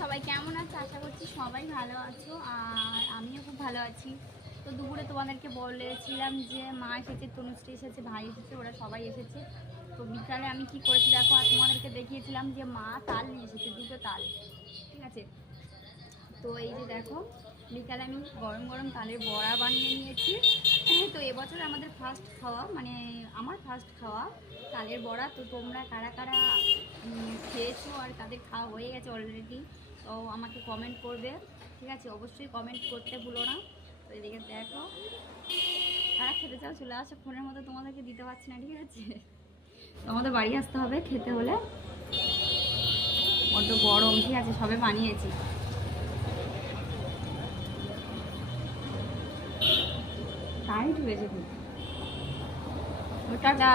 সবাই কেমন আছে? আশা করছি সবাই ভালো আছো, আর আমিও খুব ভালো আছি। তো দুপুরে তোমাদেরকে বলেছিলাম যে মা এসেছে, তনুশ্রী এসেছে, ভাই এসেছে, ওরা সবাই এসেছে। তো বিকালে আমি কি করেছি দেখো, আর তোমাদেরকে দেখিয়েছিলাম যে মা তাল নিয়ে এসেছে, দুটো তাল, ঠিক আছে। তো এই যে দেখো, বিকালে আমি গরম গরম তালের বড়া বানিয়ে নিয়েছি। তো এবছর আমাদের ফার্স্ট খাওয়া, মানে আমার ফার্স্ট খাওয়া তালের বড়া। তো তোমরা কারা কারা খেয়েছো আর কাদের খাওয়া হয়ে গেছে অলরেডি, তো আমাকে কমেন্ট করবে, ঠিক আছে? অবশ্যই কমেন্ট করতে ভুলো না। তো এদিকে দেখো, কারা খেতে চাও চলে আসো, ফোনের মতো তোমাদেরকে দিতে পারছি না, ঠিক আছে? তোমাদের বাড়ি আসতে হবে খেতে হলে। বড্ড গরম, ঠিক আছে, সবে বানিয়েছি। টাইট হয়েছে খুব। টাটা।